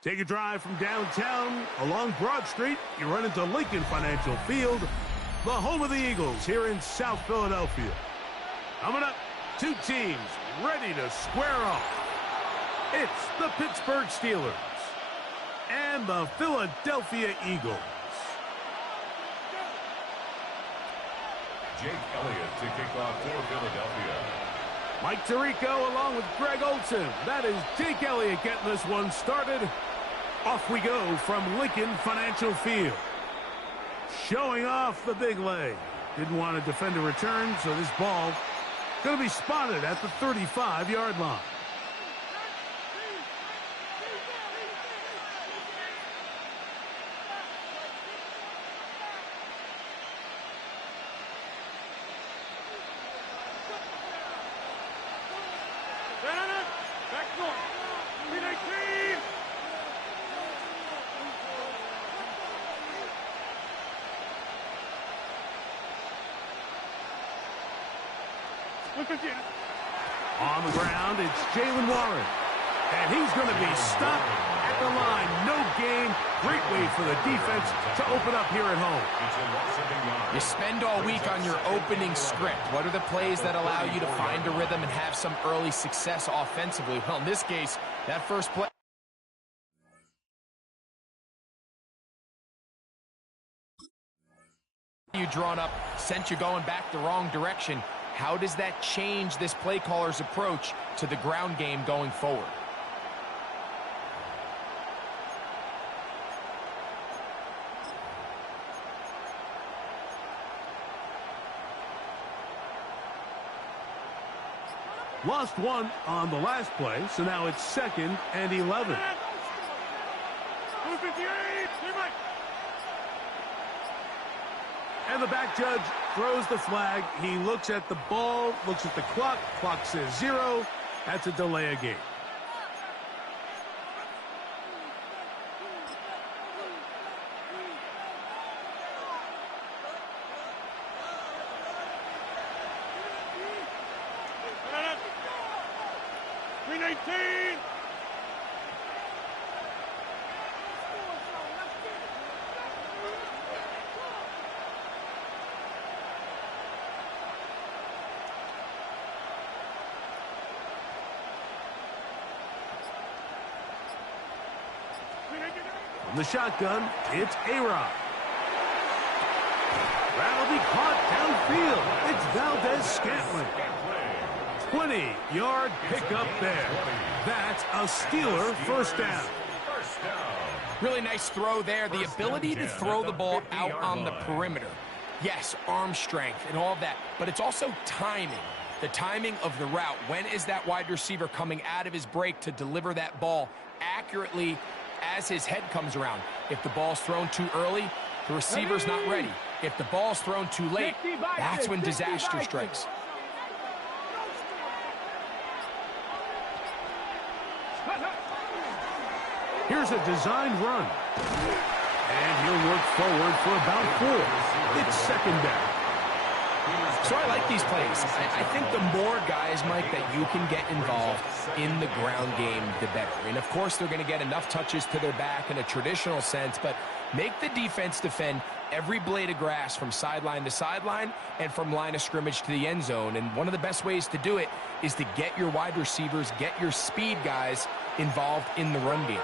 Take a drive from downtown along Broad Street. You run into Lincoln Financial Field, the home of the Eagles here in South Philadelphia. Coming up, two teams ready to square off. It's the Pittsburgh Steelers and the Philadelphia Eagles. Jake Elliott to kick off for Philadelphia. Mike Tirico along with Greg Olson. That is Jake Elliott getting this one started. Off we go from Lincoln Financial Field. Showing off the big leg. Didn't want to defend a return, so this ball going to be spotted at the 35-yard line. On the ground, it's Jalen Warren. And he's going to be stopped at the line. No gain. Great way for the defense to open up here at home. You spend all week on your opening script. What are the plays that allow you to find a rhythm and have some early success offensively? Well, in this case, that first play. You drawn up, sent you going back the wrong direction. How does that change this play caller's approach to the ground game going forward? Lost one on the last play, so now it's 2nd and 11. And the back judge throws the flag. He looks at the ball, looks at the clock. Clock says 0. That's a delay of game. From the shotgun, it's A-Rod. That'll be caught downfield. It's Valdez-Scantling. 20-yard pickup there. That's a Steeler first down. Really nice throw there. The ability to throw the ball out on the perimeter. Yes, arm strength and all of that, but it's also timing. The timing of the route. When is that wide receiver coming out of his break to deliver that ball accurately as his head comes around? If the ball's thrown too early, the receiver's not ready. If the ball's thrown too late, that's when disaster strikes. Here's a designed run. And he'll work forward for about 4. It's 2nd down. So I like these plays. I think the more guys, Mike, that you can get involved in the ground game, the better. And, of course, they're going to get enough touches to their back in a traditional sense, but make the defense defend every blade of grass from sideline to sideline and from line of scrimmage to the end zone. And one of the best ways to do it is to get your wide receivers, get your speed guys involved in the run game.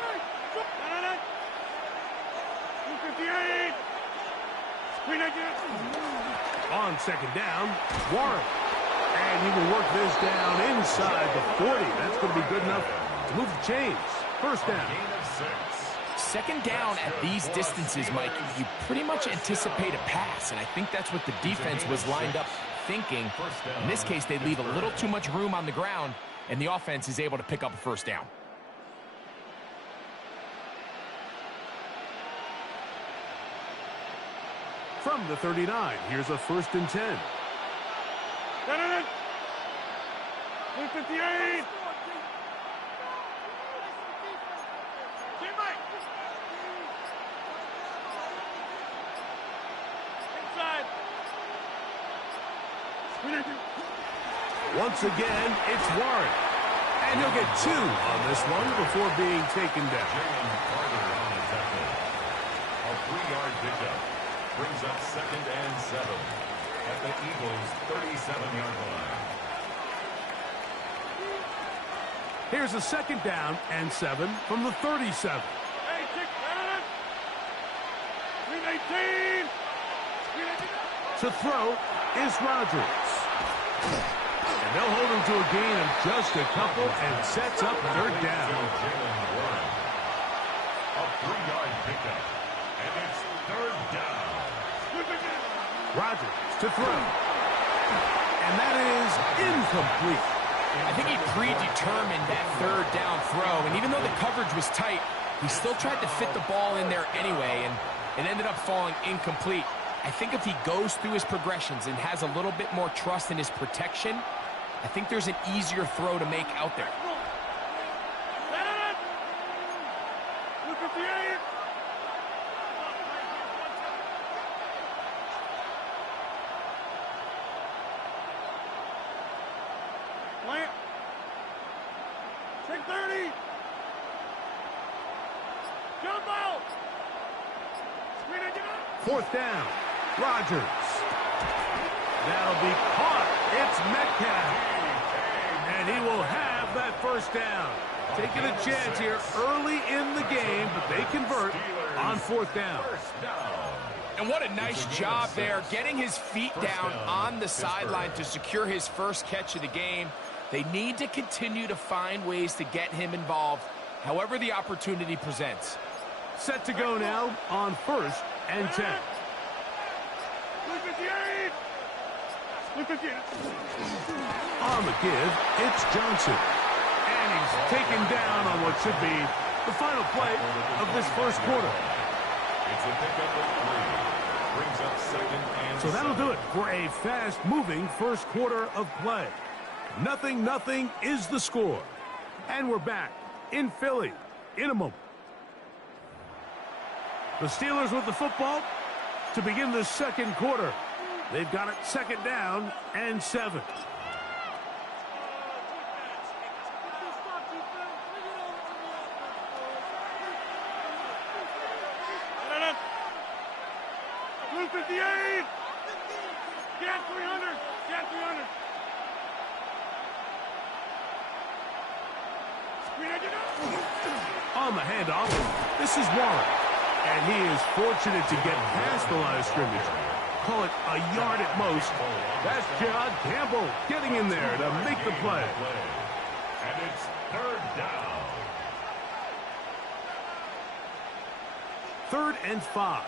On 2nd down, Warren. And he will work this down inside the 40. That's going to be good enough to move the chains. First down. 2nd down at these distances, Mike, you pretty much anticipate a pass, and I think that's what the defense was lined up thinking. In this case, they leave a little too much room on the ground, and the offense is able to pick up a first down. From the 39, here's a 1st and 10. 58. Inside. Once again, it's Warren. And he'll get 2 on this one before being taken down. On the tackle. A 3-yard pickup brings up 2nd and 7 at the Eagles' 37-yard line. Here's a 2nd down and 7 from the 37. Hey, 318. To throw is Rodgers. And they'll hold him to a gain of just a couple and sets up 3rd down. A 3-yard pickup, and it's 3rd down. Rodgers to throw. And that is incomplete. I think he predetermined that 3rd down throw, and even though the coverage was tight, he still tried to fit the ball in there anyway, and it ended up falling incomplete. I think if he goes through his progressions and has a little bit more trust in his protection, I think there's an easier throw to make out there. Plant. Take 30. Jump out. 4th down. Rodgers. That'll be caught. It's Metcalf. And he will have that 1st down. Taking a chance here early in the game, but they convert on 4th down. And what a nice job there, getting his feet down on the sideline to secure his first catch of the game. They need to continue to find ways to get him involved, however the opportunity presents. Set to go now on 1st and 10. On the give, it's Johnson. And he's taken down on what should be the final play of this first quarter. It's a pickup of 3. Brings up 2nd and So that'll 7. do it for a fast-moving first quarter of play. 0-0 is the score. And we're back in Philly in a moment. The Steelers with the football to begin the second quarter. They've got it 2nd down and 7. Get 300. Get 300. On the handoff, this is Warren. And he is fortunate to get past the line of scrimmage. Call it a yard at most. That's John Campbell getting in there to make the play. And it's 3rd down. 3rd and 5.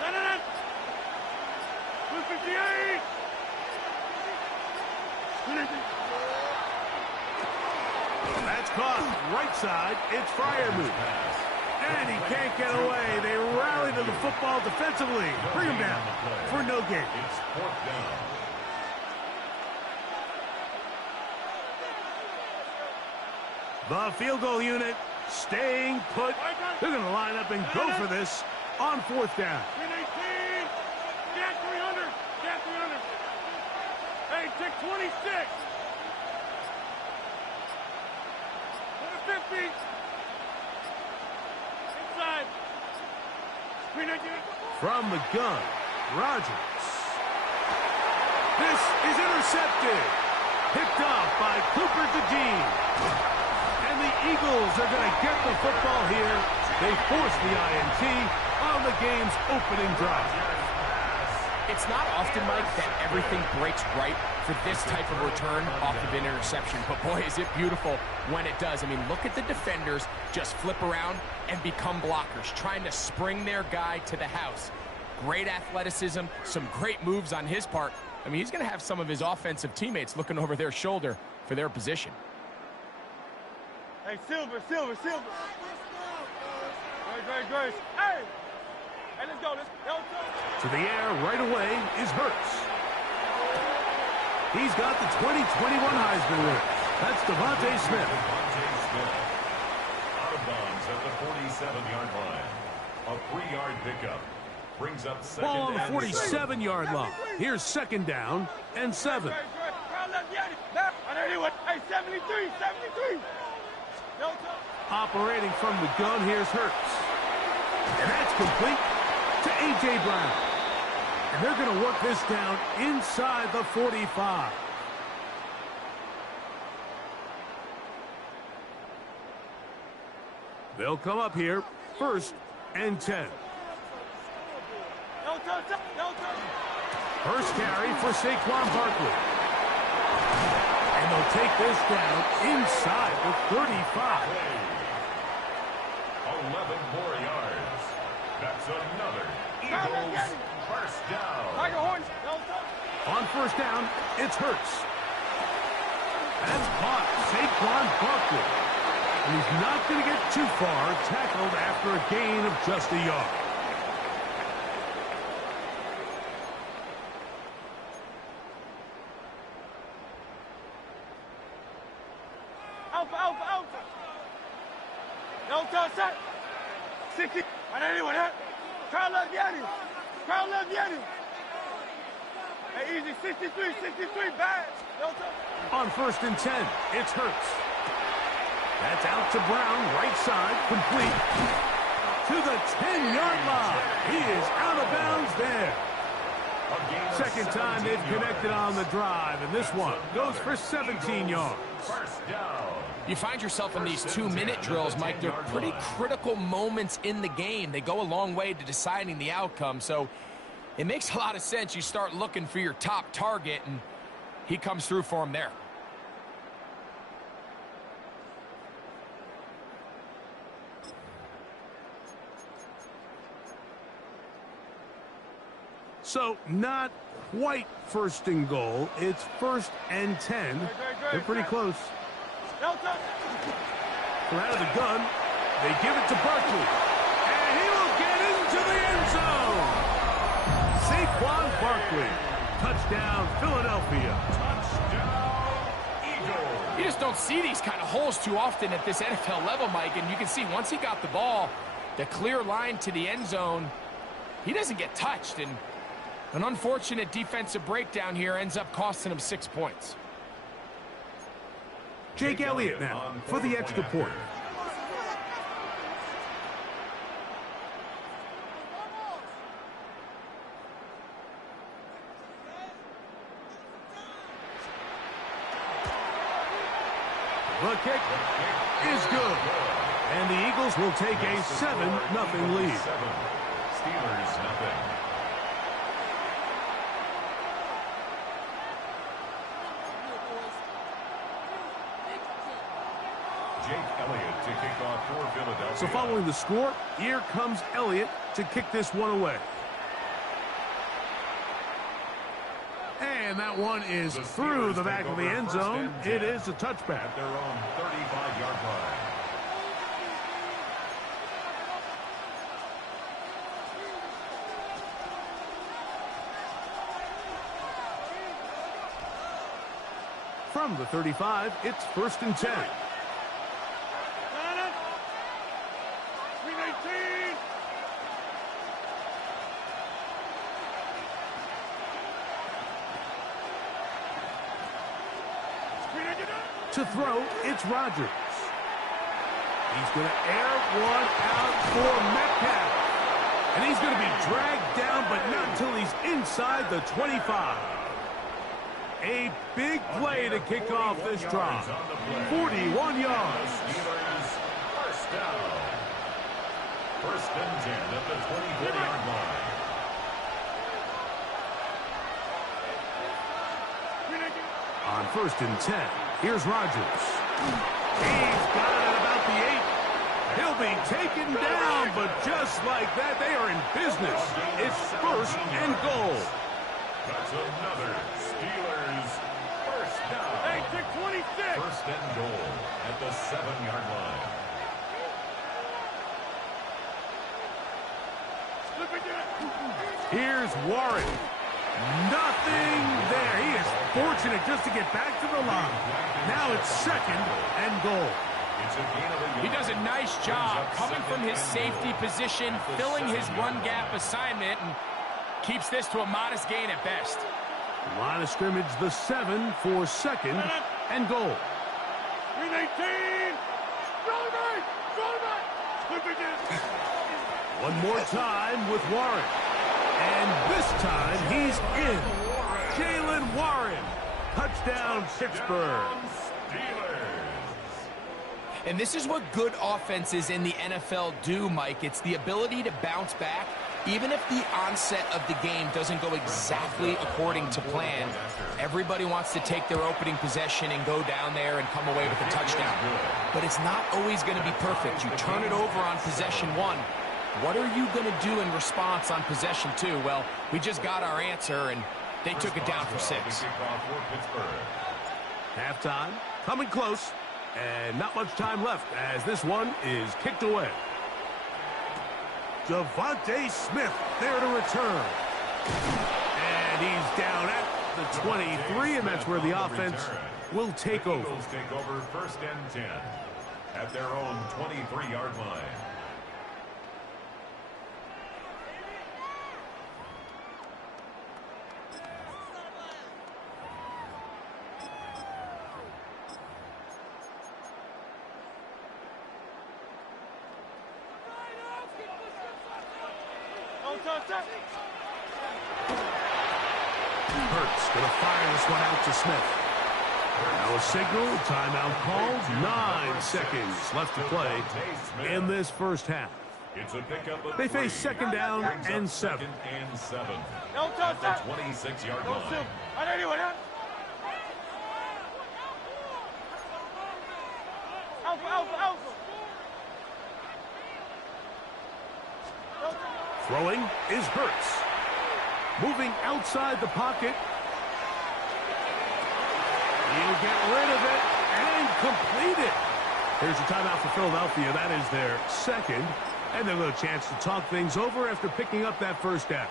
Set it up. 258. That's caught. Right side, it's Freiermuth. And he can't get away. They rally to the football defensively. Bring him down for no gain. It's 4th down. The field goal unit staying put. They're going to line up and go for this on 4th down. 318. Get 300. Get 300. Hey, take 26. 50. Inside. From the gun, Rodgers. This is intercepted. Picked off by Cooper DeJean. And the Eagles are going to get the football here. They force the INT on the game's opening drive. It's not often, Mike, that everything breaks right for this type of return off of an interception. But, boy, is it beautiful when it does. I mean, look at the defenders just flip around and become blockers, trying to spring their guy to the house. Great athleticism, some great moves on his part. I mean, he's going to have some of his offensive teammates looking over their shoulder for their position. Hey, Silver. Grace. Hey! Hey, let's go. To the air right away is Hurts. He's got the 2021 Heisman winner. That's Devontae Smith. Out of bounds at the 47-yard line. A 3-yard pickup. Brings up 2nd Ball on the and 47-yard line. Here's 2nd down and 7. Grace. Hey, 73, 73. Operating from the gun, here's Hurts. And that's complete to A.J. Brown. And they're going to work this down inside the 45. They'll come up here, 1st and 10. First carry for Saquon Barkley. And they'll take this down inside the 35. 11 more yards. That's another Eagles first down. On 1st down, it's Hurts. That's caught Saquon Barkley. And he's not going to get too far, tackled after a gain of just a yard. Alpha. No touch. 60. Anyone hit? Crowd left Yanni. Hey, easy. 63. Bad. No touch. On 1st and 10, it's Hurts. That's out to Brown, right side, complete to the 10-yard line. He is out of bounds there. Second time they've connected on the drive, and this one goes for 17 yards. First down. You find yourself in these 2-minute drills, Mike. They're pretty critical moments in the game. They go a long way to deciding the outcome, so it makes a lot of sense. You start looking for your top target, and he comes through for him there. So not quite 1st and goal. It's 1st and 10. They're pretty close. From out of the gun, they give it to Barkley. And he will get into the end zone. Saquon Barkley. Touchdown, Philadelphia. Touchdown, Eagles. You just don't see these kind of holes too often at this NFL level, Mike. And you can see once he got the ball, the clear line to the end zone, he doesn't get touched. And an unfortunate defensive breakdown here ends up costing him 6 points. Jake Elliott now for the extra point. The kick is good. And the Eagles will take a 7-0 lead. Steelers nothing. Jake Elliott to kick off for Philadelphia. So following the score, here comes Elliott to kick this one away. And that one is through the back of the end zone. It is a touchback. At their own 35-yard line. From the 35, it's 1st and 10. To throw, it's Rodgers. He's going to air one out for Metcalf. And he's going to be dragged down, but not until he's inside the 25. A big play to kick off this drive. 41 yards. Steelers first down. 1st and 10 at the 24-yard line. On 1st and 10, here's Rodgers. He's got it at about the 8. He'll be taken down, but just like that, they are in business. It's 1st and goal. That's another Steelers first down. Hey, 26. 1st and goal at the 7-yard line. Here's Warren. Nothing there. He is fortunate just to get back to the line. Now it's 2nd and goal. He does a nice job coming from his safety position, filling his run gap assignment, and keeps this to a modest gain at best. Line of scrimmage, the 7 for 2nd and goal. 319. One more time with Warren. And this time he's in. Jalen Warren. Touchdown, Pittsburgh. And this is what good offenses in the NFL do, Mike. It's the ability to bounce back, even if the onset of the game doesn't go exactly according to plan. Everybody wants to take their opening possession and go down there and come away with a touchdown. But it's not always going to be perfect. You turn it over on possession one. What are you going to do in response on possession two? Well, we just got our answer, and they took it down for 6. Halftime, coming close, and not much time left as this one is kicked away. Devontae Smith there to return. And he's down at the 23, and that's where the offense will take over. Eagles take over 1st and 10 at their own 23-yard line. Hurts going to fire this one out to Smith. Now a signal, timeout called. 9 seconds left to play in this first half. It's a pickup of They face 2nd down and 7. 2nd and 7 at the 26-yard line. Throwing is Hurts. Moving outside the pocket. He'll get rid of it and complete it. Here's a timeout for Philadelphia. That is their 2nd. And they'll get a chance to talk things over after picking up that first down.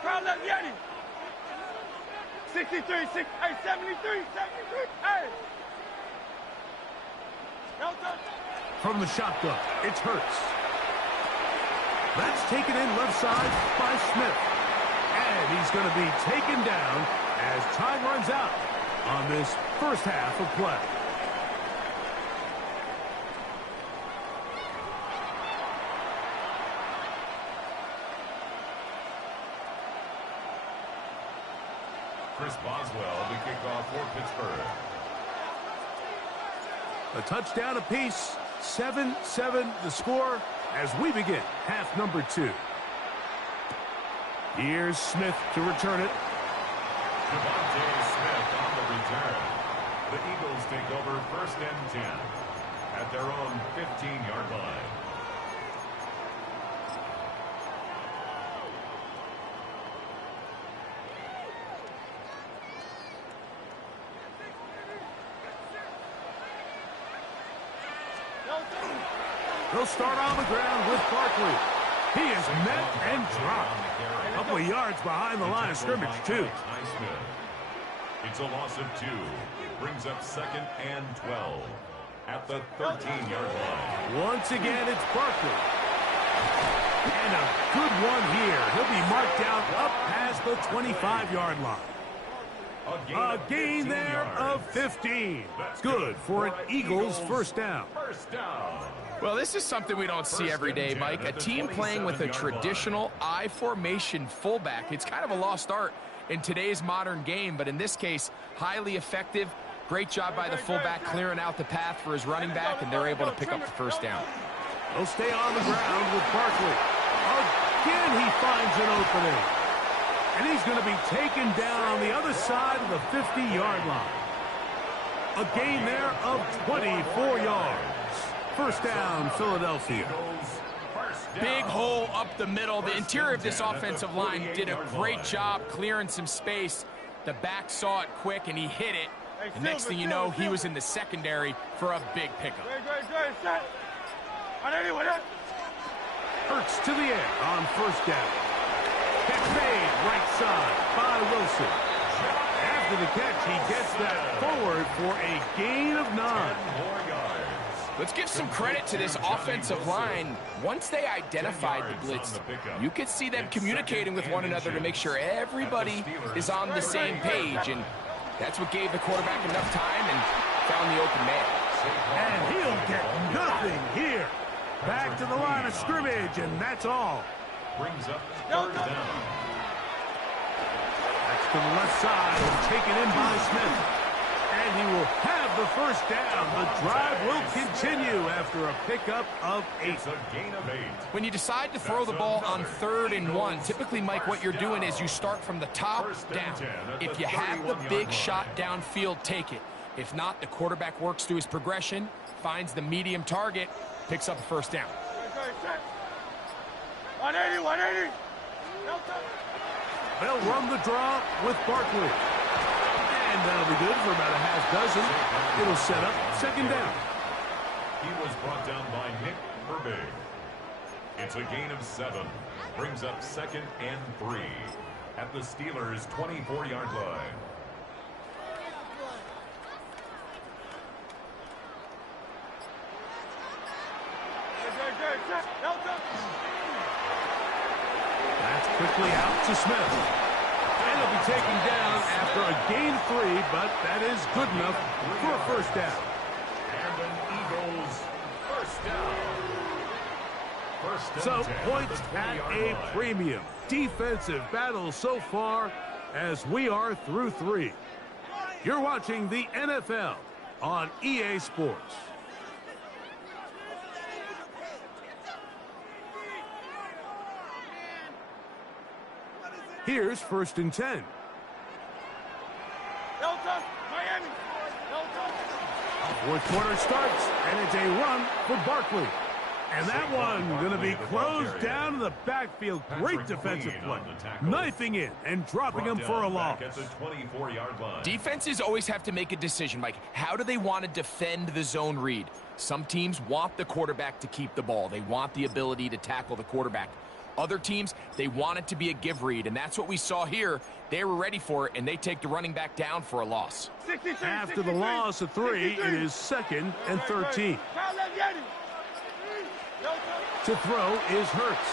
Crowd left Yeti. 63, 73, 73. Hey. From the shotgun, it's Hurts. That's taken in left side by Smith. And he's going to be taken down as time runs out on this first half of play. Chris Boswell, the kickoff for Pittsburgh. A touchdown apiece, 7-7 the score as we begin half number 2. Here's Smith to return it. Devontae Smith on the return. The Eagles take over 1st and 10 at their own 15-yard line. They'll start on the ground with Barkley. He is met and dropped. A couple of yards behind the line of scrimmage, too. It's a loss of 2. Brings up 2nd and 12 at the 13-yard line. Once again, it's Barkley. And a good one here. He'll be marked down up past the 25-yard line. A gain there of 15. Good for an Eagles first down. Well, this is something we don't see every day, Mike. A team playing with a traditional I formation fullback. It's kind of a lost art in today's modern game, but in this case, highly effective. Great job by the fullback clearing out the path for his running back, and they're able to pick up the first down. They'll stay on the ground with Barkley. Again, he finds an opening. And he's going to be taken down on the other side of the 50-yard line. A gain there of 24 yards. First down, Philadelphia. Big hole up the middle. The interior of this offensive line did a great job clearing some space. The back saw it quick, and he hit it. And next thing you know, he was in the secondary for a big pickup. Hurts to the air on first down. Catch made, right side by Wilson. After the catch, he gets that forward for a gain of 9. 10 more yards. Let's give some credit to this offensive line. Once they identified the blitz, you could see them communicating with one another to make sure everybody is on the same page, and that's what gave the quarterback enough time and found the open man. And he'll get nothing here. Back to the line of scrimmage, and that's all. Brings up 3rd down. That's to the left side and taken in by Smith. And he will have the first down. The drive will continue after a pickup of 8. It's a gain of 8. When you decide to throw the ball on 3rd and 1, typically, Mike, what you're doing is you start from the top down. If you have the big shot downfield, take it. If not, the quarterback works through his progression, finds the medium target, picks up the first down. 180, 180. They'll run the draw with Barkley. And that'll be good for about a half dozen. It'll set up 2nd down. He was brought down by Nick Herbig. It's a gain of 7. Brings up 2nd and 3 at the Steelers' 24-yard line. That's quickly out to Smith. And he'll be taken down after a gain of 3, but that is good enough for a first down. And an Eagles first down. So points at a premium. Defensive battle so far as we are through 3. You're watching the NFL on EA Sports. Here's 1st and 10. Miami. 4th quarter starts, and it's a run for Barkley. And that one going to be closed down in the backfield. Great defensive play. Knifing in and dropping him for a loss. Defenses always have to make a decision, Mike. How do they want to defend the zone read? Some teams want the quarterback to keep the ball. They want the ability to tackle the quarterback. Other teams, they want it to be a give read, and that's what we saw here. They were ready for it, and they take the running back down for a loss. After the loss of 3, it is 2nd and 13. To throw is Hurts.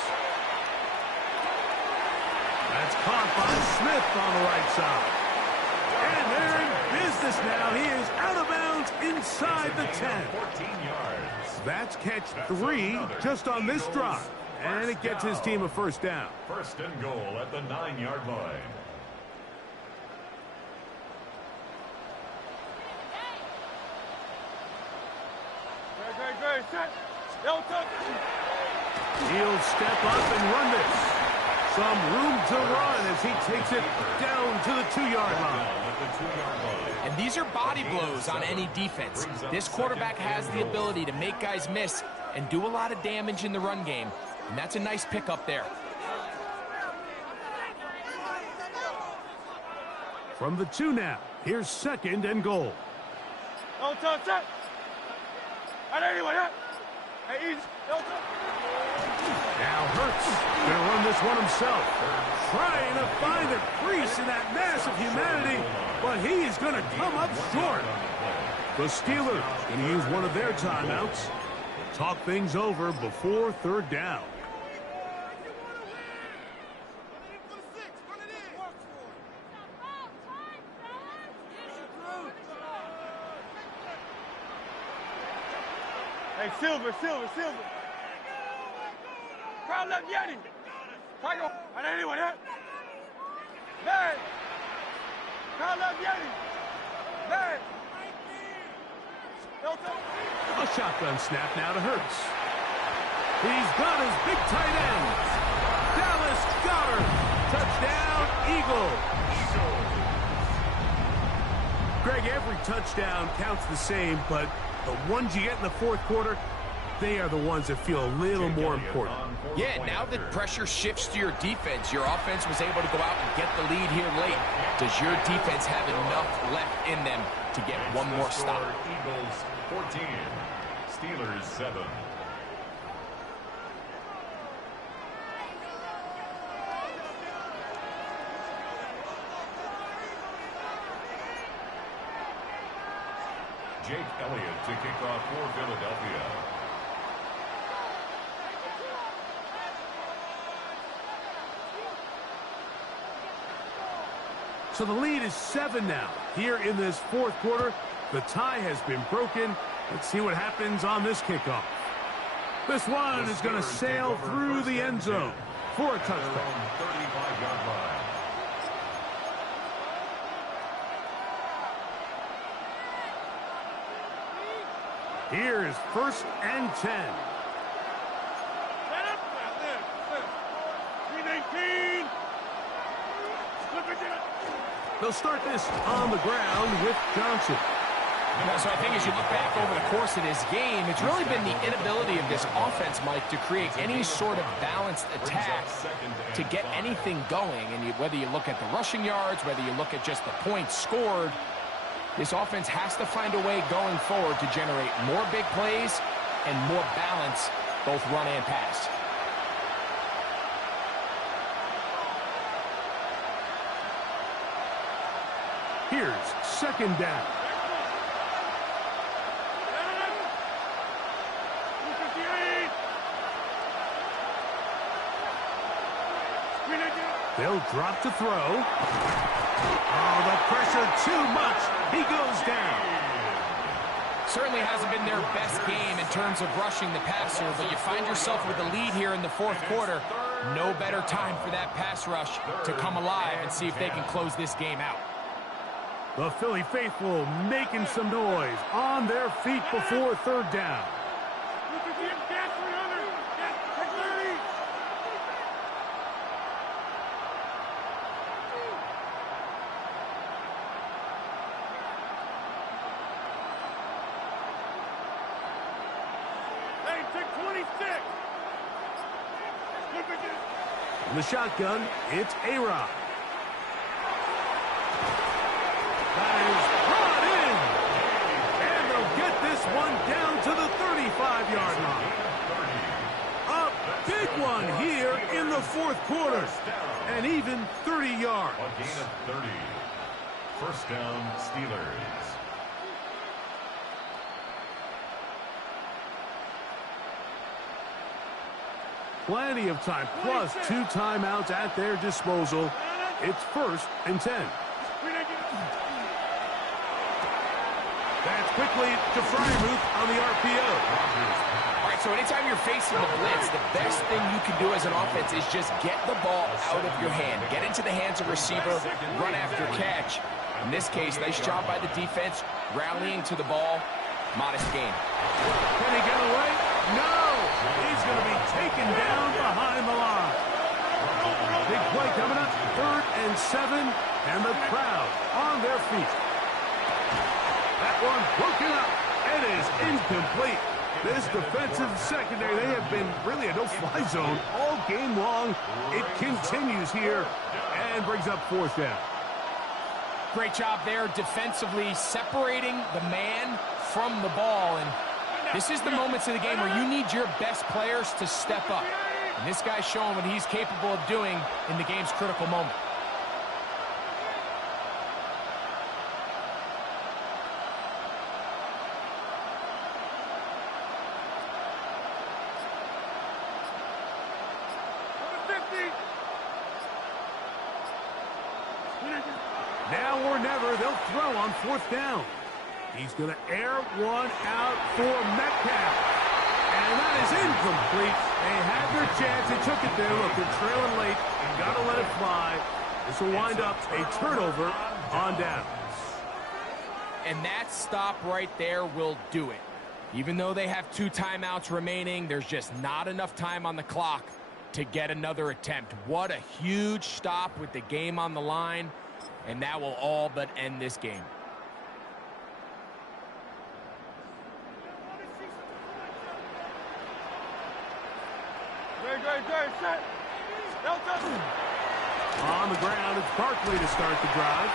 That's caught by Smith on the right side. And they're in business now. He is out of bounds inside the 10. 14 yards. That's catch 3 just on this drive. And it gets his team a first down. 1st and goal at the 9-yard line. He'll step up and run this. Some room to run as he takes it down to the 2-yard line. And these are body blows on any defense. This quarterback has the ability to make guys miss and do a lot of damage in the run game. And that's a nice pickup there. From the 2 now, here's 2nd and goal. Now Hurts going to run this one himself. Trying to find a crease in that mass of humanity, but he is going to come up short. The Steelers going to use one of their timeouts to talk things over before 3rd down. Hey, Silver. Crowd left Yeti. Tiger. And anyone here? Man. Crowd left Yeti. Man. A shotgun snap now to Hurts. He's got his big tight end. Dallas Goedert. Touchdown, Eagles. Greg, every touchdown counts the same, but the ones you get in the 4th quarter, they are the ones that feel a little more important. Yeah, now that pressure shifts to your defense, your offense was able to go out and get the lead here late. Does your defense have enough left in them to get one more stop? Eagles 14, Steelers 7. Jake Elliott to kick off for Philadelphia. So the lead is 7 now. Here in this fourth quarter, the tie has been broken. Let's see what happens on this kickoff. This one is going to sail through the end zone for a touchdown. 35-yard line. Here is 1st and 10. They'll start this on the ground with Johnson. So I think as you look back over the course of this game, it's really been the inability of this offense, Mike, to create any sort of balanced attack to get anything going. And whether you look at the rushing yards, whether you look at just the points scored, this offense has to find a way going forward to generate more big plays and more balance, both run and pass. Here's 2nd down. They'll drop to throw. Oh, the pressure too much. He goes down. Certainly hasn't been their best game in terms of rushing the passer, but you find yourself with the lead here in the fourth quarter. No better time for that pass rush to come alive and see if they can close this game out. The Philly faithful making some noise on their feet before 3rd down. In the shotgun, it's A-Rod. That is brought in. And they'll get this one down to the 35-yard line. A big one here in the fourth quarter. And even 30 yards. A gain of 30. 1st down, Steelers. Plenty of time, plus 2 timeouts at their disposal. It's 1st and 10. That's quickly to Fryermuth on the RPO. All right, so anytime you're facing the blitz, the best thing you can do as an offense is just get the ball out of your hand. Get into the hands of receiver, run after catch. In this case, nice job by the defense, rallying to the ball. Modest gain. Can he get away? No! He's going to be taken down behind the line. Big play coming up, 3rd and 7, and the crowd on their feet. That one broken up. It is incomplete. This defensive secondary, they have been really a no-fly zone all game long. It continues here and brings up 4th down. Great job there defensively, separating the man from the ball. And this is the moments of the game where you need your best players to step up. And this guy's showing what he's capable of doing in the game's critical moment. Now or never, they'll throw on 4th down. He's going to air one out for Metcalf. And that is incomplete. They had their chance. They took it there. Look, they're trailing late. Got to let it fly. This will wind up a turnover on downs. And that stop right there will do it. Even though they have 2 timeouts remaining, there's just not enough time on the clock to get another attempt. What a huge stop with the game on the line. And that will all but end this game. Set. On the ground, it's Barkley to start the drive.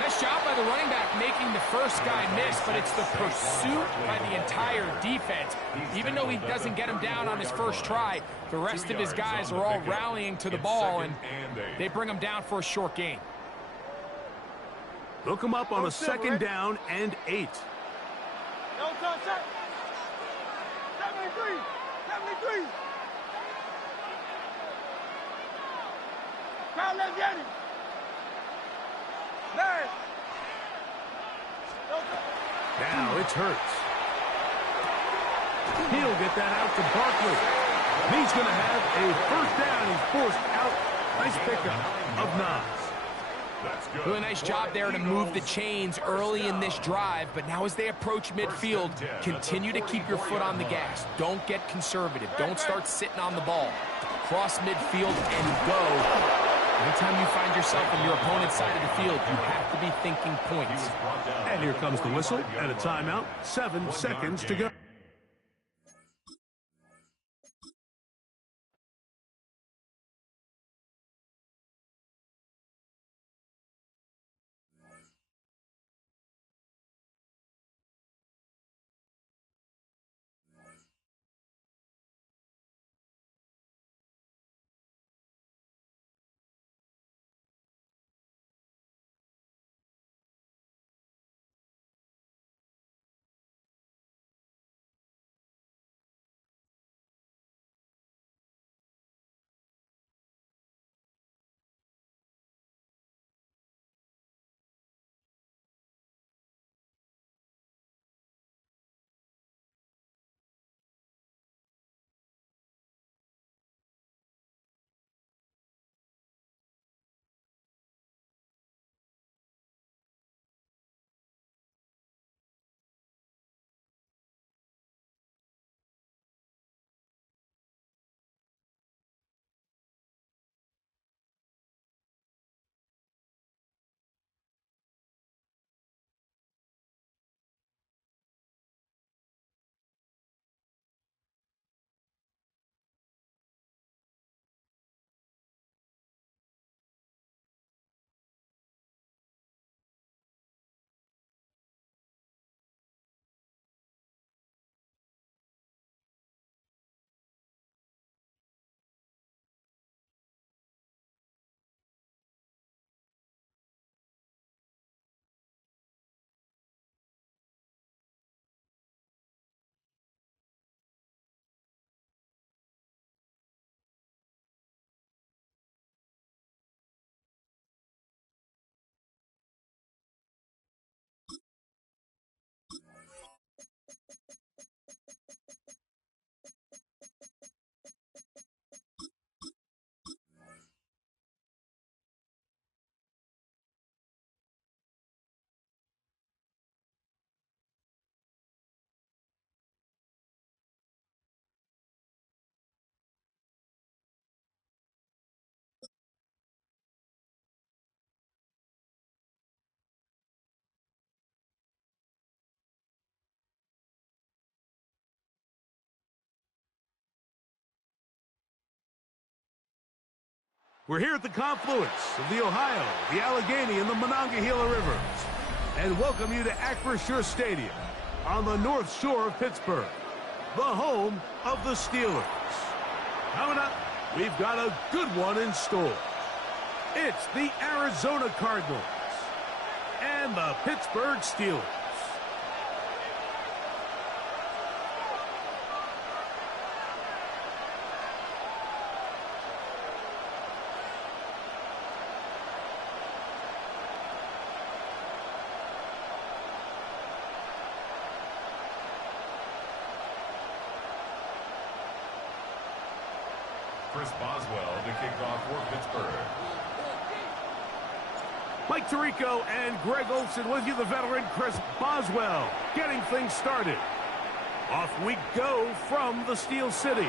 Nice job by the running back making the first guy miss, but it's the pursuit by the entire defense. Even though he doesn't get him down on his first try, the rest of his guys are all rallying to the ball, and they bring him down for a short gain. Look him up on a 2nd down and 8. No time, set. 73. 73. Crowd, let's get it. 9. No time. Now it's Hurts. He'll get that out to Barkley. He's going to have a first down. He's forced out. Nice pickup of 9. That's good. Doing a nice job there to move the chains early in this drive, but now as they approach midfield, continue to keep your foot on the gas. Don't get conservative. Don't start sitting on the ball. Cross midfield and go. Anytime you find yourself on your opponent's side of the field, you have to be thinking points. And here comes the whistle and a timeout. 7 seconds to go. We're here at the confluence of the Ohio, the Allegheny, and the Monongahela Rivers, and welcome you to Acrisure Stadium on the north shore of Pittsburgh, the home of the Steelers. Coming up, we've got a good one in store. It's the Arizona Cardinals and the Pittsburgh Steelers. Chris Boswell to kick off for Pittsburgh. Mike Tirico and Greg Olsen with you, the veteran Chris Boswell, getting things started. Off we go from the Steel City.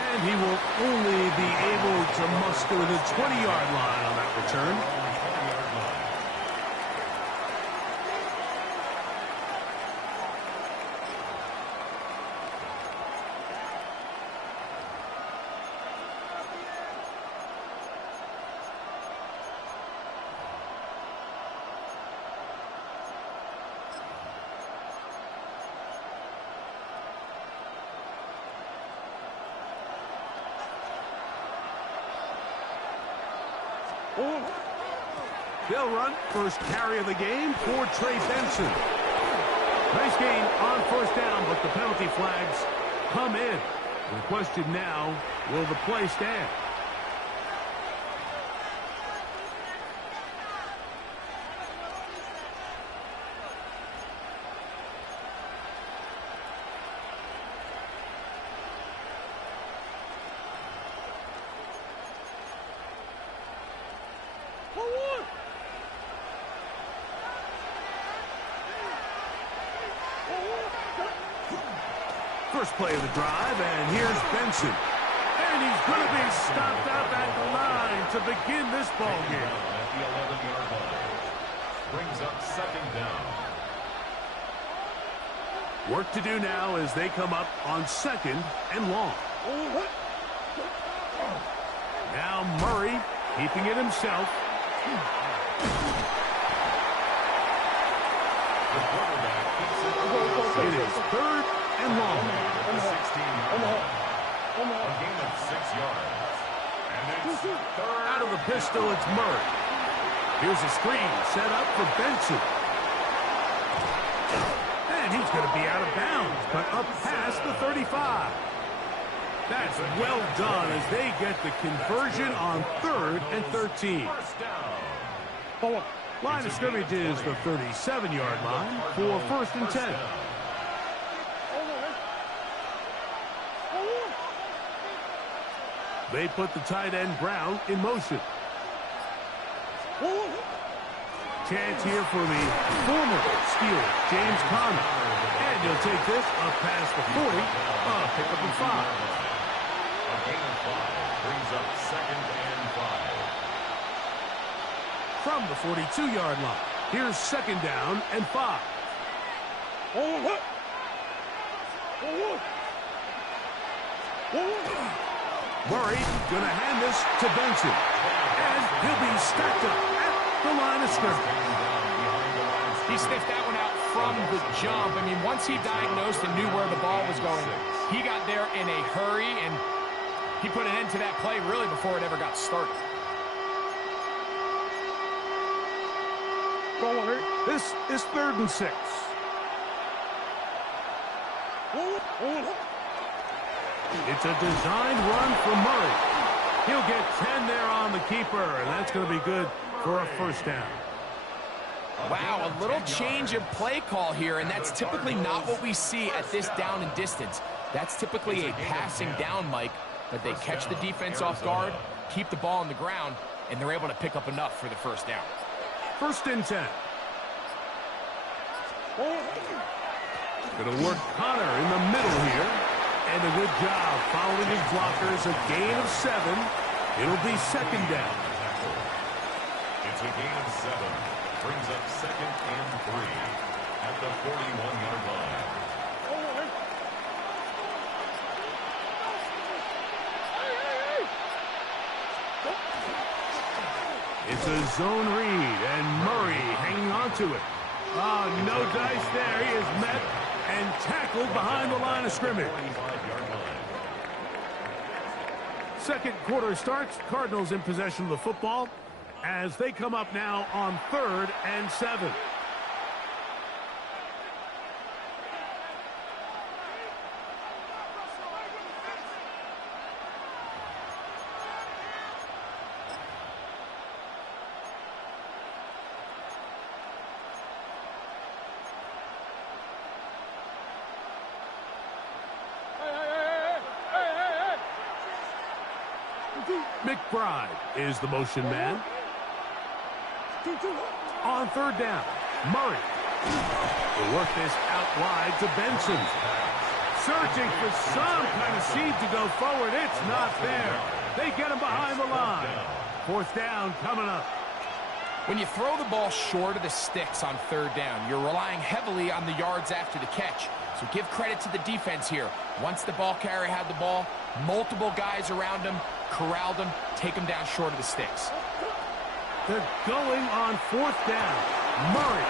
And he will only be able to muster the 20-yard line on that return. They'll run first carry of the game for Trey Benson. Nice gain on first down, but the penalty flags come in. The question now, will the play stand? First play of the drive, and here's Benson. And he's going to be stopped up at the line to begin this ball game. At the 11-yard line. Brings up second down. Work to do now as they come up on second and long. Now Murray keeping it himself. The quarterback keeps it. It is third and long. At the 16-yard line. A gain of 6 yards. And it's third. Out of the pistol, it's Murray. Here's a screen set up for Benson. And he's going to be out of bounds, but up past the 35. That's well done as they get the conversion on third and 13. First down. Line of scrimmage is the 37-yard line for first and 10. They put the tight end Brown in motion. Chance here for the former Steeler, James Conner. And he'll take this up past the 40. Pick up a 5. A gain of 5 brings up second and 5. From the 42-yard line, here's second down and 5. Murray going to hand this to Benson. And he'll be stacked up at the line of scrimmage. He sniffed that one out from the jump. I mean, once he diagnosed and knew where the ball was going, he got there in a hurry, and he put an end to that play really before it ever got started. This is third and 6. It's a designed run for Murray. He'll get 10 there on the keeper, and that's going to be good for a first down. Wow, a little change of play call here, and that's typically not what we see at this down and distance. That's typically a passing down, Mike, but they catch the defense off guard, keep the ball on the ground, and they're able to pick up enough for the first down. First and 10. Going to work Connor in the middle here. And a good job following his blockers. A gain of 7. It'll be second down. It's a gain of 7. Brings up second and 3 at the 41-yard line. It's a zone read, and Murray hanging on to it. Oh, no dice there. He is met and tackled behind the line of scrimmage. Second quarter starts. Cardinals in possession of the football as they come up now on third and 7. McBride is the motion man. On third down, Murray will work this out wide to Benson. Searching for some kind of seed to go forward. It's not there. They get him behind the line. Fourth down coming up. When you throw the ball short of the sticks on third down, you're relying heavily on the yards after the catch. So give credit to the defense here. Once the ball carrier had the ball, multiple guys around him, corralled him, take him down short of the sticks. They're going on fourth down. Murray.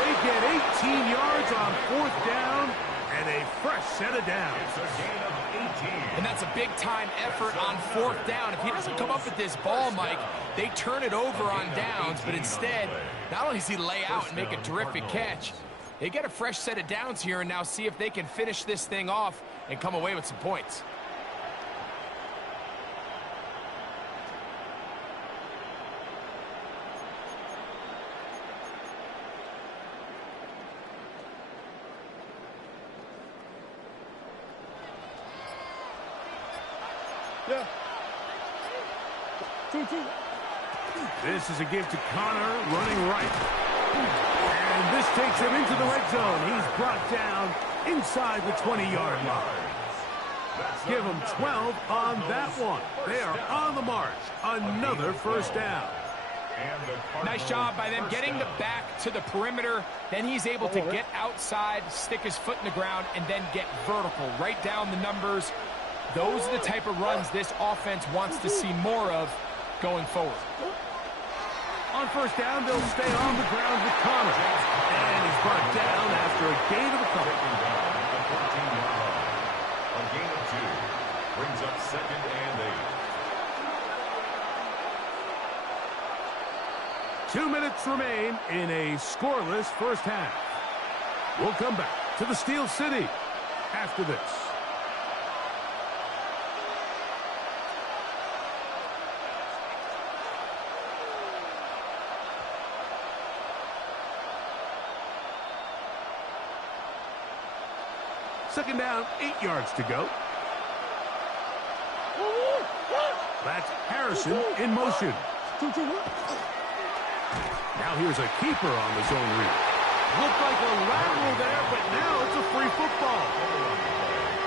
They get 18 yards on fourth down, And a fresh set of downs. It's a gain of 18. And that's a big-time effort on 4th down. If he doesn't come up with this ball, Mike, they turn it over on downs, but instead, not only does he lay out and make a terrific catch, they get a fresh set of downs here and now see if they can finish this thing off and come away with some points. Yeah. 2-2. This is a give to Connor, running right. And this takes him into the red zone. He's brought down inside the 20-yard line. Give him 12 on that one. They are on the march. Another first down. Nice job by them getting the back to the perimeter. Then he's able to get outside, stick his foot in the ground, and then get vertical. Right down the numbers. Those are the type of runs this offense wants to see more of going forward. On first down, they'll stay on the ground with Connor. And he's brought down after a gain of a couple. A gain of 2 brings up 2nd and 8. 2 minutes remain in a scoreless first half. We'll come back to the Steel City after this. Second down, 8 yards to go. That's Harrison in motion. Now here's a keeper on the zone read. Looked like a lateral there, but now it's a free football.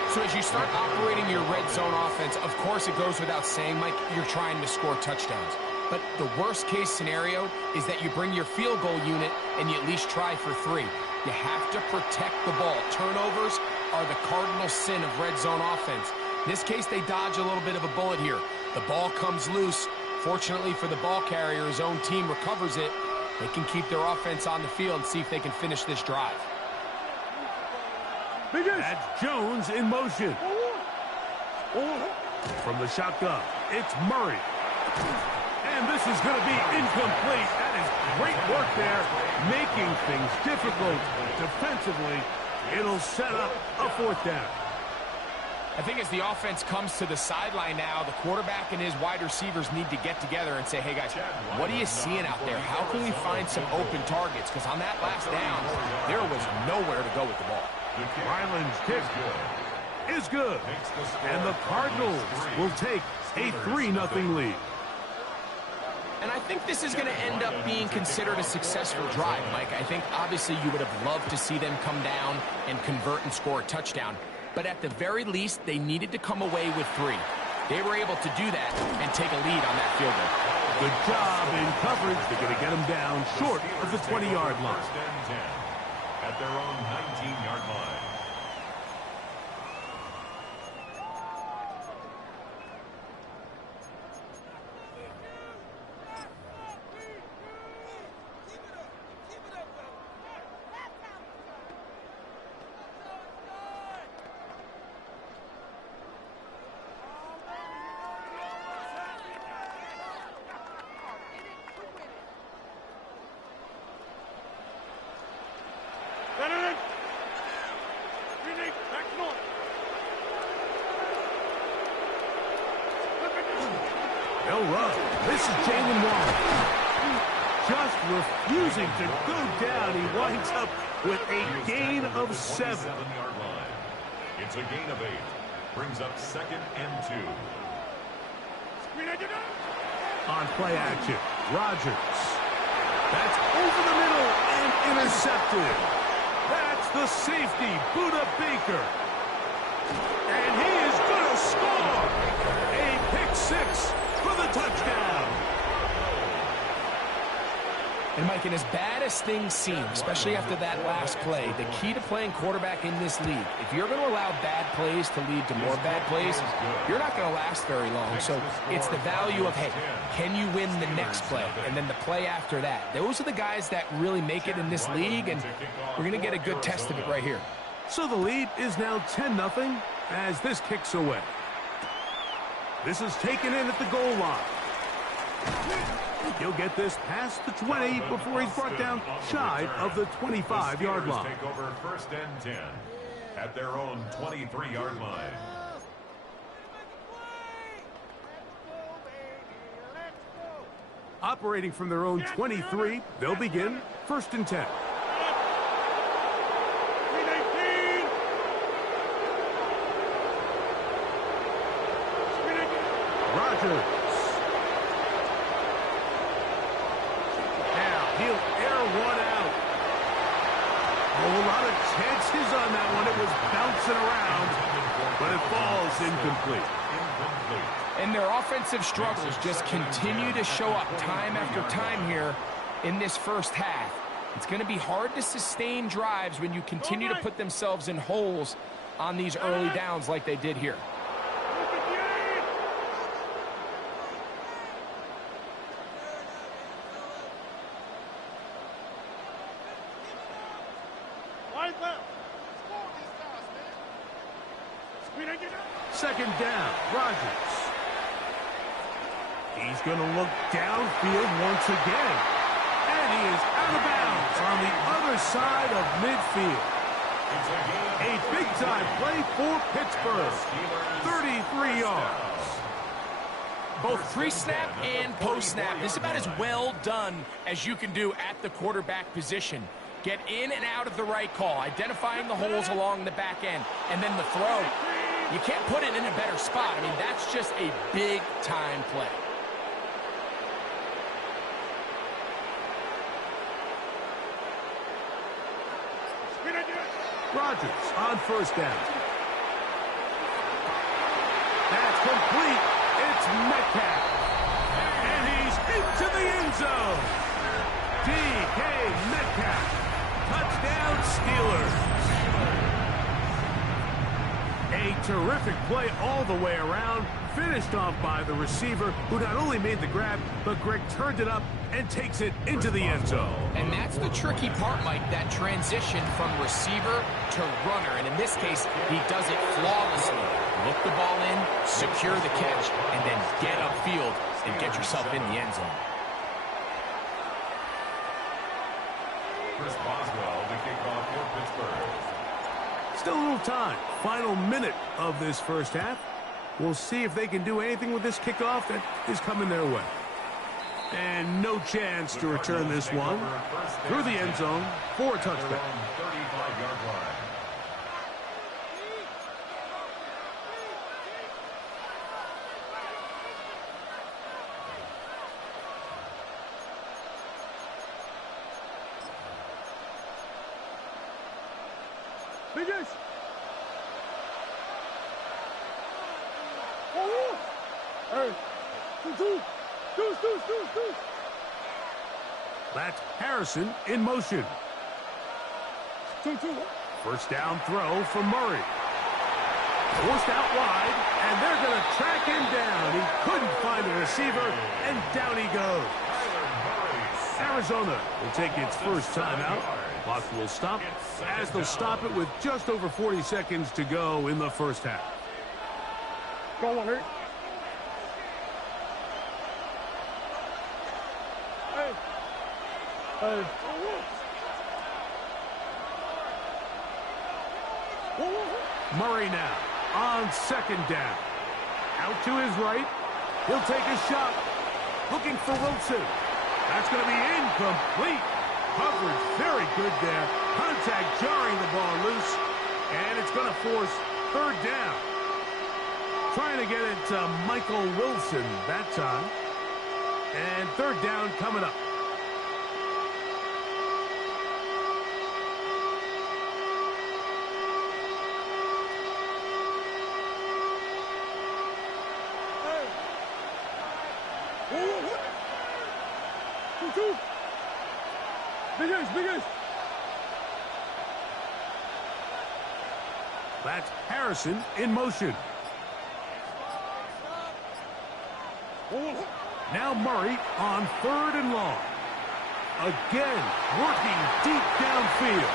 So as you start operating your red zone offense, of course it goes without saying, Mike, you're trying to score touchdowns. But the worst case scenario is that you bring your field goal unit and you at least try for 3. You have to protect the ball. Turnovers are the cardinal sin of red zone offense. In this case, they dodge a little bit of a bullet here. The ball comes loose. Fortunately for the ball carrier, his own team recovers it. They can keep their offense on the field and see if they can finish this drive. That's Jones in motion. From the shotgun, it's Murray. And this is going to be incomplete. That is great work there, making things difficult defensively. It'll set up a 4th down. I think as the offense comes to the sideline now, the quarterback and his wide receivers need to get together and say, hey, guys, what are you seeing out there? How can we find some open targets? Because on that last down, there was nowhere to go with the ball. Ryland's kick is good. And the Cardinals will take a 3-0 lead. And I think this is going to end up being considered a successful drive, Mike. I think obviously you would have loved to see them come down and convert and score a touchdown. But at the very least, they needed to come away with 3. They were able to do that and take a lead on that field goal. Good job in coverage. They're going to get them down short of the 20-yard line. First and 10 at their own 19-yard line. They'll run. This is Jalen Warren. Just refusing to go down. He winds up with a gain of 7. 7-yard line. It's a gain of 8. Brings up 2nd and 2. On play action, Rodgers. That's over the middle and intercepted. That's the safety, Buda Baker. And he is going to score. A pick 6 for the touchdown. And, Mike, and as bad as things seem, especially after that last play, the key to playing quarterback in this league, if you're going to allow bad plays to lead to more bad plays, you're not going to last very long. So it's the value of, hey, can you win the next play? And then the play after that. Those are the guys that really make it in this league, and we're going to get a good test of it right here. So the lead is now 10-0 as this kicks away. This is taken in at the goal line. He'll get this past the 20 before he's brought down shy of the 25-yard line. Take over 1st and 10 at their own 23-yard line. Operating from their own 23, they'll begin 1st and 10. Rodgers. Now he'll air one out. Oh, a lot of chances on that one. It was bouncing around, but it falls incomplete. And their offensive struggles just continue to show up time after time here in this first half. It's going to be hard to sustain drives when you continue to put themselves in holes on these early downs like they did here. Second down, Rodgers. He's going to look downfield once again. And he is out of bounds on the other side of midfield. A big-time play for Pittsburgh. 33 yards. Both pre-snap and post-snap. This is about as well done as you can do at the quarterback position. Get in and out of the right call, identifying the holes along the back end, and then the throw. You can't put it in a better spot. I mean, that's just a big-time play. Rodgers on 1st down. That's complete. It's Metcalf. And he's into the end zone. D.K. Metcalf. Touchdown, Steelers. A terrific play all the way around, finished off by the receiver, who not only made the grab, but Greg turned it up and takes it into the end zone. And that's the tricky part, Mike, that transition from receiver to runner. And in this case, he does it flawlessly. Look the ball in, secure the catch, and then get upfield and get yourself in the end zone. Chris Boswell to kick off for Pittsburgh. Still a little time. Final minute of this first half. We'll see if they can do anything with this kickoff that is coming their way. And no chance to return this one through the end zone for a touchdown. 35-yard line. Biggest. Hey, deuce. That's Harrison in motion. 2. First down throw from Murray. Forced out wide, and they're going to track him down. He couldn't find a receiver, and down he goes. Arizona will take its first timeout. Clock will stop as they'll stop it with just over 40 seconds to go in the first half. Go on, Hurt. Hey. Murray now on second down. Out to his right. He'll take a shot. Looking for Wilson. That's going to be incomplete. Coverage very good there. Contact jarring the ball loose. And it's going to force third down. Trying to get it to Michael Wilson that time. And third down coming up. Biggest. That's Harrison in motion. Now Murray on 3rd and long. Again, working deep downfield.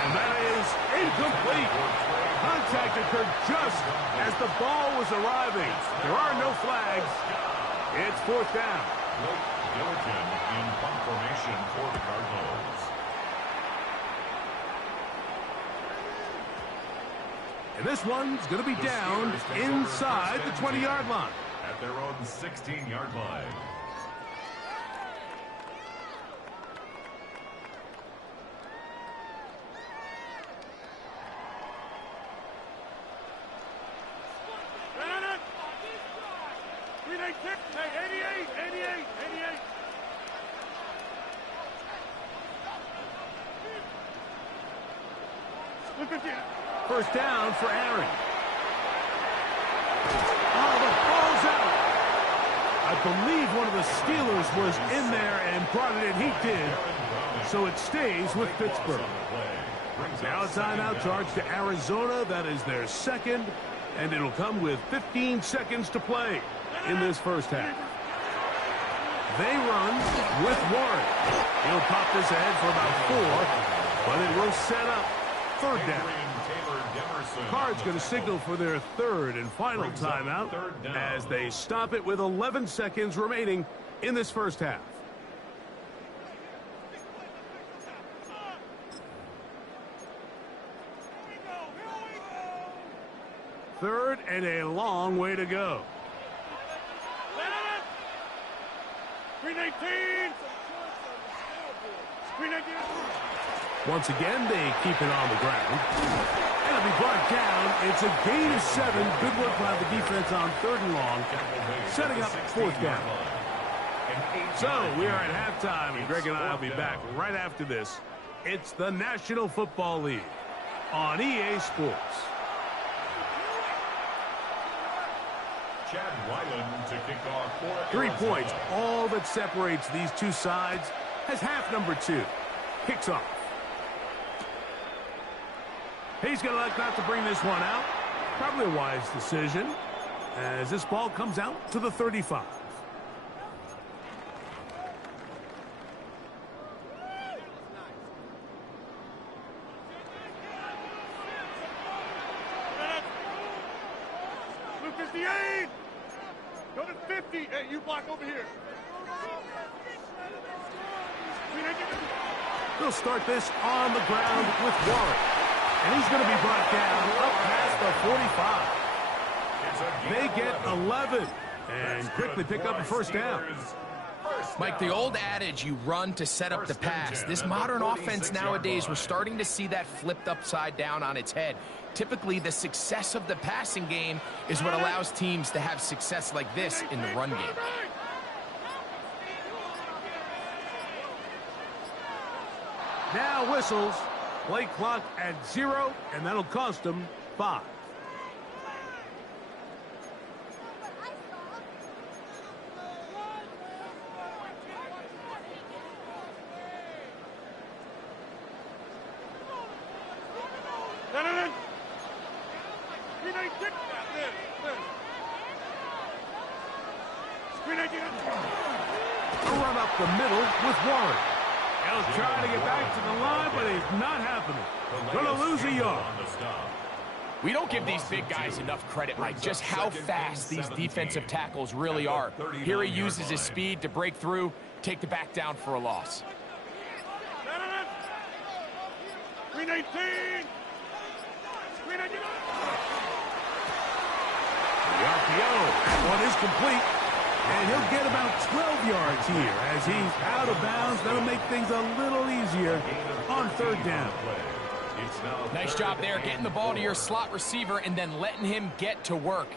And that is incomplete. Contact occurred just as the ball was arriving. There are no flags. It's fourth down. Blake Diligent in punt formation for the Cardinals. And this one's going to be down inside the 20-yard line. At their own 16-yard line. First down for Aaron. Oh, the ball's out. I believe one of the Steelers was in there and brought it in. He did. So it stays with Pittsburgh. Now a timeout charge to Arizona. That is their second. And it'll come with 15 seconds to play in this first half. They run with Warren. He'll pop this ahead for about 4, but it will set up third down. Card's going to signal for their third and final timeout as they stop it with 11 seconds remaining in this first half. Third and a long way to go. 319. Once again, they keep it on the ground. And it'll be brought down. It's a gain of 7. Good work by the defense on third and long, setting up fourth down. So we are at halftime, and Greg and I will be back right after this. It's the National Football League on EA Sports. Chad Weiland to kick off for 3 Arizona. points. All that separates these two sides has half number 2. Kicks off. He's going to elect not to bring this one out. Probably a wise decision as this ball comes out to the 35. Blue 58. Go to 50. Hey, you block over here. They'll start this on the ground with Warren. And he's going to be brought down up past the 45. They get 11 and quickly pick up a first down. Mike, the old adage, you run to set up the pass. This modern offense nowadays, we're starting to see that flipped upside down on its head. Typically, the success of the passing game is what allows teams to have success like this in the run game. Now whistles. Play clock at 0, and that'll cost them 5. A run up the middle with Warren. He'll try to get back to the line, but it's not happening. Going to lose a yard. We don't give these big guys enough credit, Mike, just how fast these defensive tackles really are. Here he uses his speed to break through, take the back down for a loss. 319. The RPO, that one is complete. And he'll get about 12 yards here as he's out of bounds. That'll make things a little easier on third down. Nice job there, getting the ball to your slot receiver and then letting him get to work.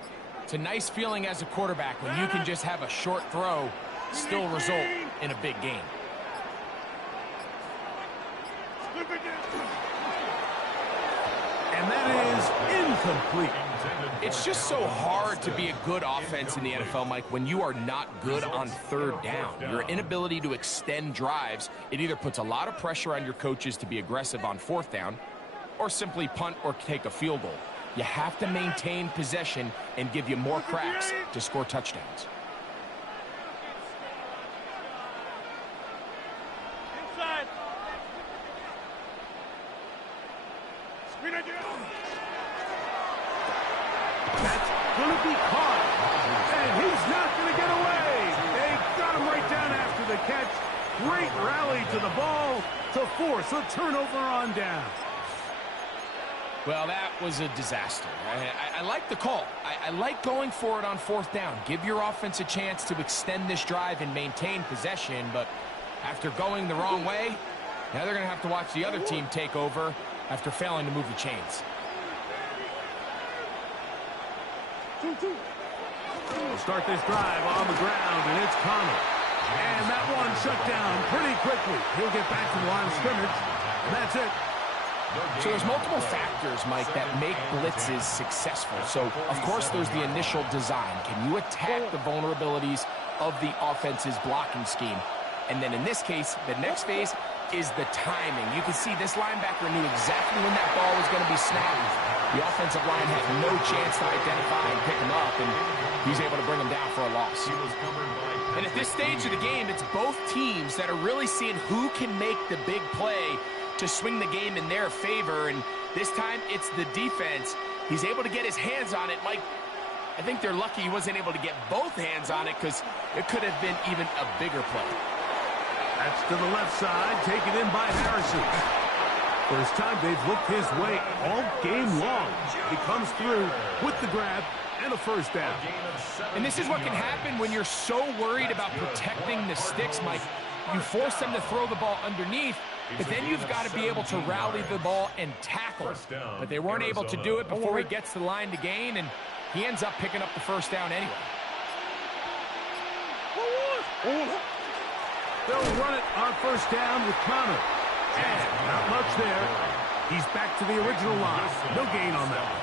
It's a nice feeling as a quarterback when you can just have a short throw still result in a big game. And that is incomplete. It's just so hard to be a good offense in the NFL, Mike, when you are not good on third down. Your inability to extend drives, it either puts a lot of pressure on your coaches to be aggressive on fourth down or simply punt or take a field goal. You have to maintain possession and give you more cracks to score touchdowns. Inside. That's going to be caught. And he's not going to get away. They got him right down after the catch. Great rally to the ball to force a turnover on down. Well, that was a disaster. I like the call. I like going for it on fourth down. Give your offense a chance to extend this drive and maintain possession, but after going the wrong way, now they're going to have to watch the other team take over after failing to move the chains. We'll start this drive on the ground, and it's Connor. And that one shut down pretty quickly. He'll get back to the line of scrimmage, and that's it. So there's multiple factors, Mike, that make blitzes successful. So, of course, there's the initial design. Can you attack the vulnerabilities of the offense's blocking scheme? And then in this case, the next phase is the timing. You can see this linebacker knew exactly when that ball was going to be snapped. The offensive line had no chance to identify and pick him up, and he's able to bring him down for a loss. And at this stage of the game, it's both teams that are really seeing who can make the big play to swing the game in their favor, and this time it's the defense. He's able to get his hands on it. Mike, I think they're lucky he wasn't able to get both hands on it because it could have been even a bigger play. That's to the left side, taken in by Harrison. First time they've looked his way all game long. He comes through with the grab and a first down. And this is what can happen when you're so worried about protecting the sticks, Mike. You force them to throw the ball underneath, but then you've got to be able to rally the ball and tackle. But they weren't able to do it before he gets to the line to gain, and he ends up picking up the first down anyway. They'll run it on first down with Connor. And not much there. He's back to the original line. No gain on that one.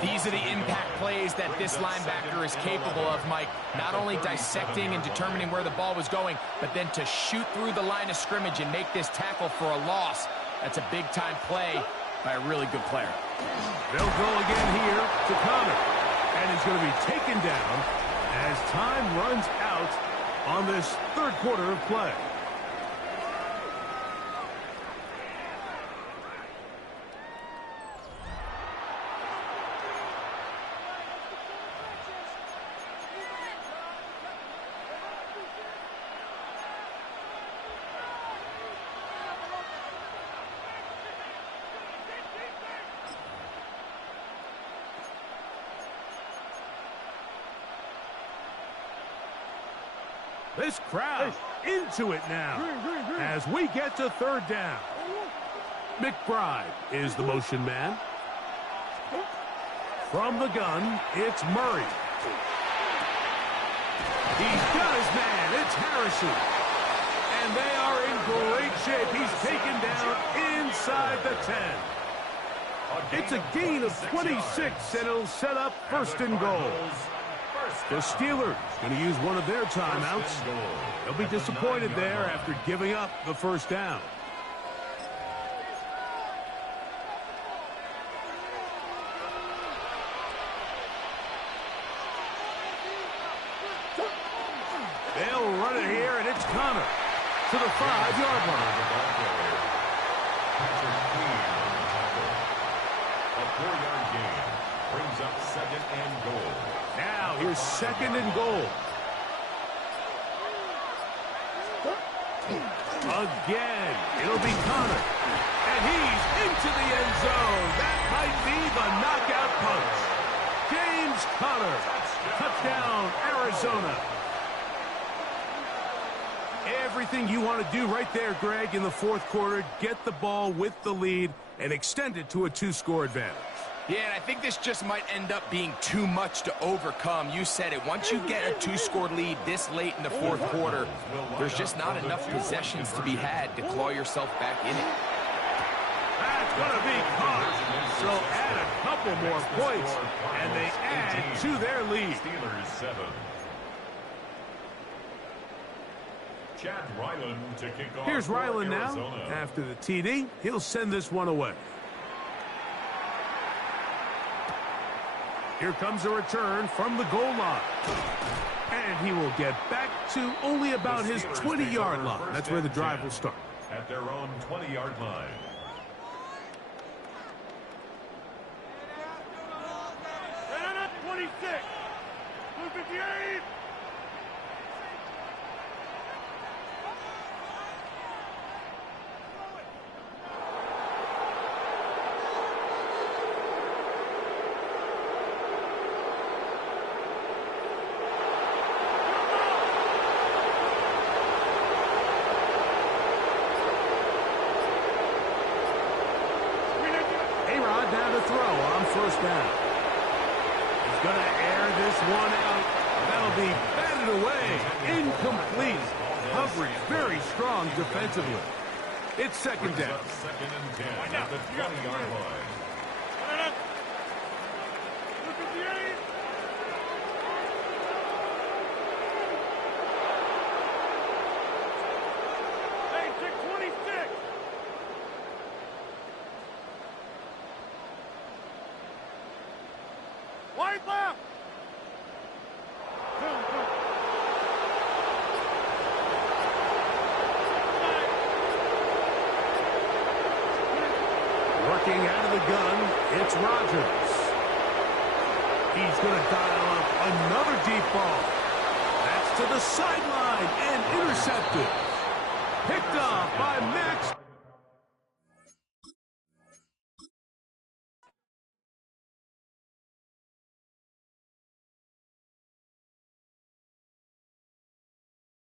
These are the impact plays that this linebacker is capable of, Mike. Not only dissecting and determining where the ball was going, but then to shoot through the line of scrimmage and make this tackle for a loss. That's a big-time play by a really good player. They'll go again here to Connor. And he's going to be taken down as time runs out on this third quarter of play. This crowd into it now as we get to third down. McBride is the motion man. From the gun, it's Murray. He's got his man. It's Harrison. And they are in great shape. He's taken down inside the 10. It's a gain of 26, and it'll set up first and goal. The Steelers going to use one of their timeouts. They'll be disappointed there after giving up the first down. They'll run it here, and it's Connor to the 5-yard line. A 4-yard gain brings up second and goal. Now here's second and goal. Again, it'll be Connor. And he's into the end zone. That might be the knockout punch. James Conner. Touchdown, Arizona. Everything you want to do right there, Greg, in the fourth quarter. Get the ball with the lead and extend it to a 2-score advantage. Yeah, and I think this just might end up being too much to overcome. You said it. Once you get a 2-score lead this late in the fourth quarter, there's just not enough possessions to be had to claw yourself back in it. That's going to be caught. So add a couple more points, and they add to their lead. Steelers 7. Chad Ryland to kick off. Here's Ryland now. Arizona. After the TD, he'll send this one away. Here comes a return from the goal line. And he will get back to only about his 20-yard line. That's where the drive will start. At their own 20-yard line. Blue 58. Down to throw on first down. He's going to air this one out. That'll be batted away. Incomplete. Coverage very strong defensively. It's second down. Second and 10 at the 20-yard line. Blue 58. Hey, 626. Wide left. Working out of the gun, it's Rodgers. He's going to dial up another deep ball. That's to the sideline and intercepted. Picked off by